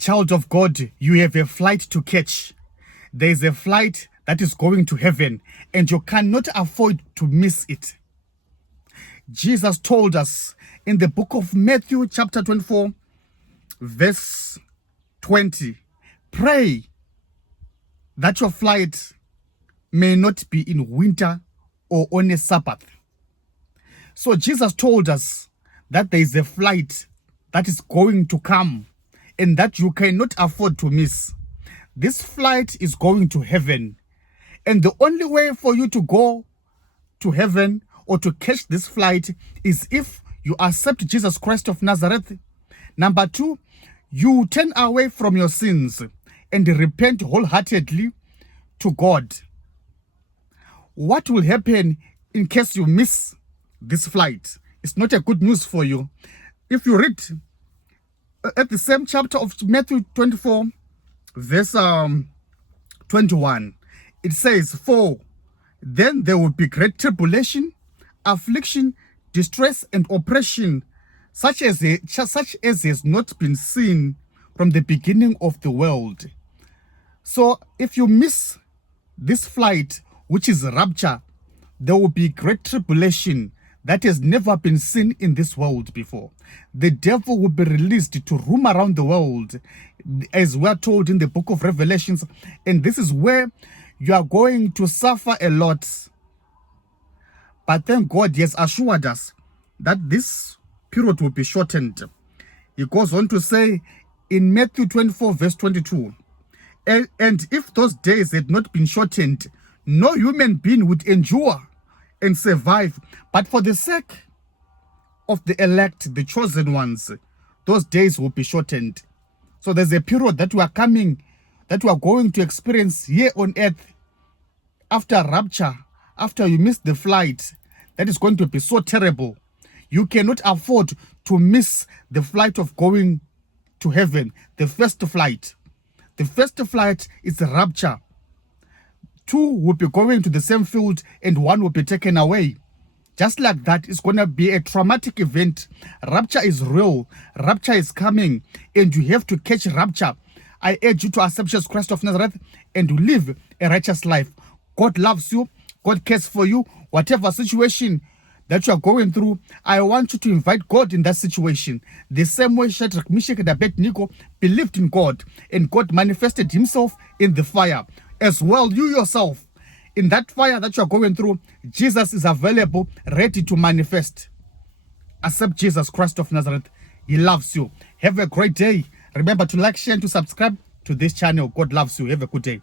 Child of God, you have a flight to catch. There is a flight that is going to heaven, and you cannot afford to miss it. Jesus told us in the book of Matthew chapter 24, verse 20, pray that your flight may not be in winter or on a Sabbath. So Jesus told us that there is a flight that is going to come and that you cannot afford to miss. This flight is going to heaven. And the only way for you to go to heaven or to catch this flight is if you accept Jesus Christ of Nazareth. Number 2, you turn away from your sins and repent wholeheartedly to God. What will happen in case you miss this flight? It's not a good news for you. If you read at the same chapter of Matthew 24, verse 21, it says, for then there will be great tribulation, affliction, distress, and oppression, such as has not been seen from the beginning of the world. So if you miss this flight, which is rapture, there will be great tribulation that has never been seen in this world before. The devil will be released to roam around the world, as we are told in the book of Revelations, and this is where you are going to suffer a lot. But then God has assured us that this period will be shortened. He goes on to say in Matthew 24, verse 22, and if those days had not been shortened, no human being would endure and survive. But for the sake of the elect, the chosen ones, those days will be shortened. So there's a period that we are going to experience here on earth after rapture, after you miss the flight, that is going to be so terrible. You cannot afford to miss the flight of going to heaven, the first flight. The first flight is the rapture. 2 will be going to the same field and 1 will be taken away. Just like that, it's going to be a traumatic event. Rapture is real. Rapture is coming, and you have to catch rapture. I urge you to accept Jesus Christ of Nazareth and to live a righteous life. God loves you. God cares for you. Whatever situation that you are going through, I want you to invite God in that situation. The same way Shadrach, Meshach, and Abednego believed in God, and God manifested himself in the fire. As well, you yourself, in that fire that you are going through, Jesus is available, ready to manifest. Accept Jesus Christ of Nazareth. He loves you. Have a great day. Remember to like, share, and to subscribe to this channel. God loves you. Have a good day.